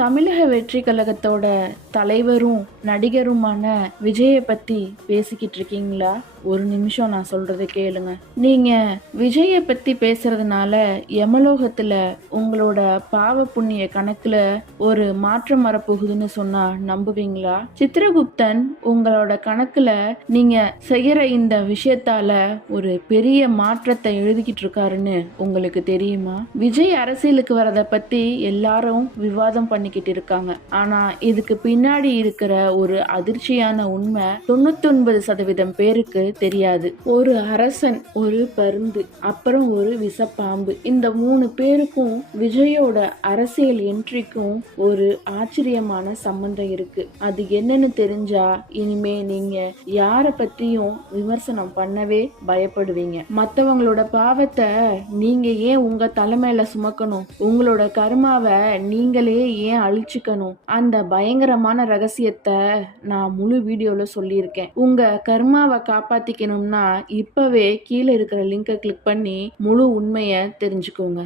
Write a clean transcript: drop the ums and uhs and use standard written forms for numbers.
தமிழக வெற்றி கழகத்தோட தலைவரும் நடிகருமான விஜயை பத்தி பேசிக்கிட்டு இருக்கீங்களா? ஒரு நிமிஷம் நான் சொல்றத கேளுங்க. நீங்க விஜயை பத்தி பேசுறதுனால யமலோகத்துல உங்களோட பாவ புண்ணிய கணக்குல ஒரு மாற்றம் வரப்போகுதுன்னு சொன்னா நம்புவீங்களா? சித்திரகுப்தன் உங்களோட கணக்குல நீங்க செய்யற இந்த விஷயத்தால ஒரு பெரிய மாற்றத்தை எழுதிக்கிட்டு இருக்காருன்னு உங்களுக்கு தெரியுமா? விஜய் அரசியலுக்கு வரத பத்தி எல்லாரும் விவாதம் பண்ணிக்கிட்டு இருக்காங்க. ஆனா இதுக்கு பின்னாடி இருக்கிற ஒரு அதிர்ச்சியான உண்மை 99% பேருக்கு தெரியாது. ஒரு அரசன், ஒரு பருந்து, அப்புறம் ஒரு விஷப்பாம்பு, இந்த 3 பேருக்கும் விஜயோட அரசியல் என்ட்ரிக்கும் ஒரு ஆச்சரியமான சம்பந்தம் இருக்கு. அது என்னன்னு தெரிஞ்சா இனிமே நீங்க யார பத்தியும் விமர்சனம் பண்ணவே பயப்படுவீங்க. மத்தவங்களோட பாவத்தை நீங்க ஏன் உங்க தலைமையில சுமக்கணும்? உங்களோட கர்மாவை நீங்களே ஏன் அழிச்சுக்கணும்? அந்த பயங்கரமான ரகசியத்தை நான் முழு வீடியோல சொல்லியிருக்கேன். உங்க கர்மாவை காப்பாத்திக்கணும்னா இப்பவே கீழே இருக்கிற லிங்கை கிளிக் பண்ணி முழு உண்மையை தெரிஞ்சுக்கோங்க.